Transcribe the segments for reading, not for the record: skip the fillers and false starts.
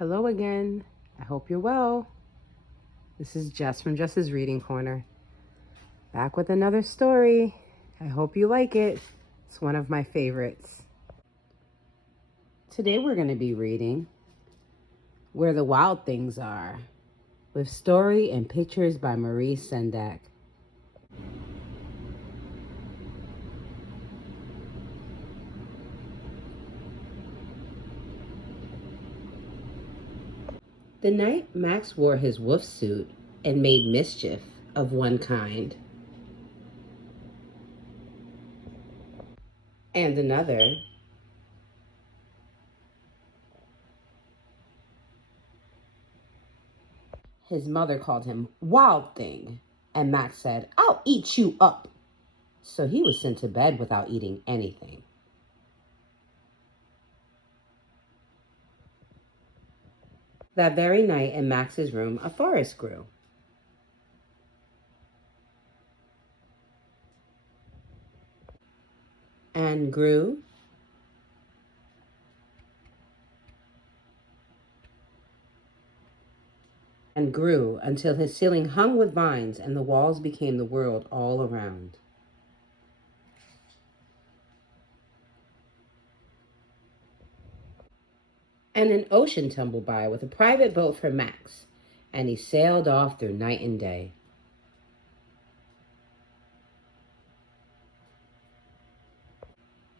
Hello again. I hope you're well. This is Jess from Jess's Reading Corner. Back with another story. I hope you like it. It's one of my favorites. Today we're going to be reading Where the Wild Things Are, with story and pictures by Maurice Sendak. The night Max wore his wolf suit and made mischief of one kind and another, his mother called him Wild Thing, and Max said, "I'll eat you up." So he was sent to bed without eating anything. That very night in Max's room, a forest grew. And grew and grew until his ceiling hung with vines and the walls became the world all around. And an ocean tumbled by with a private boat for Max, and he sailed off through night and day.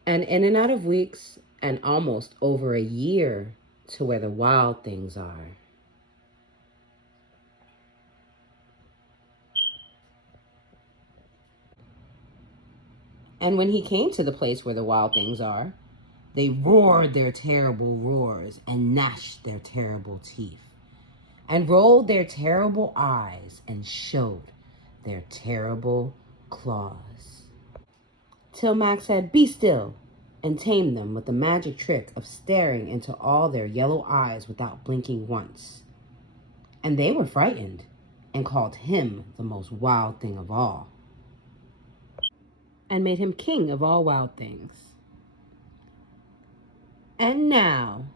And in and out of weeks, and almost over a year, to where the wild things are. And when he came to the place where the wild things are, they roared their terrible roars and gnashed their terrible teeth and rolled their terrible eyes and showed their terrible claws. Till Max said, "Be still," and tamed them with the magic trick of staring into all their yellow eyes without blinking once. And they were frightened and called him the most wild thing of all, and made him king of all wild things. "And now,"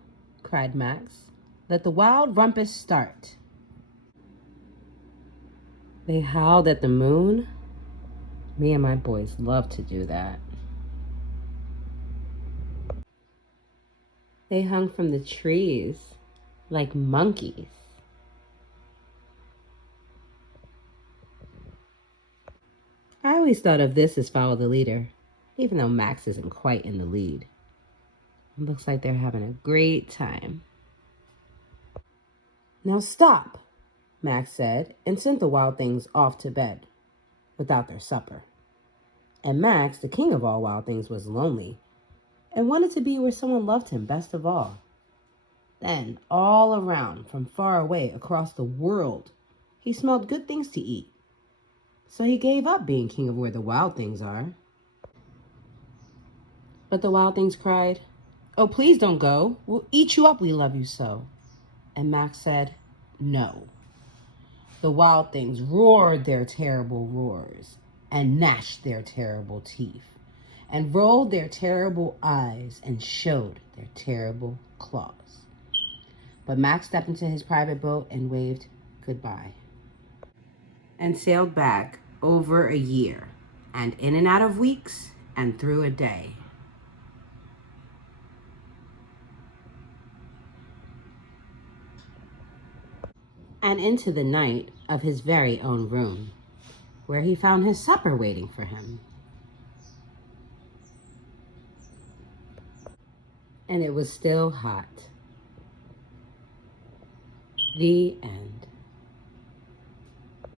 cried Max, "let the wild rumpus start." They howled at the moon. Me and my boys love to do that. They hung from the trees like monkeys. I always thought of this as follow the leader, even though Max isn't quite in the lead. It looks like they're having a great time. "Now stop," Max said, and sent the wild things off to bed without their supper. And Max, the king of all wild things, was lonely and wanted to be where someone loved him best of all. Then, all around, from far away across the world, he smelled good things to eat. So he gave up being king of where the wild things are. But the wild things cried, "Oh, please don't go. We'll eat you up, we love you so." And Max said, "No." The wild things roared their terrible roars and gnashed their terrible teeth and rolled their terrible eyes and showed their terrible claws. But Max stepped into his private boat and waved goodbye and sailed back over a year and in and out of weeks and through a day. And into the night of his very own room, where he found his supper waiting for him. And it was still hot. The end.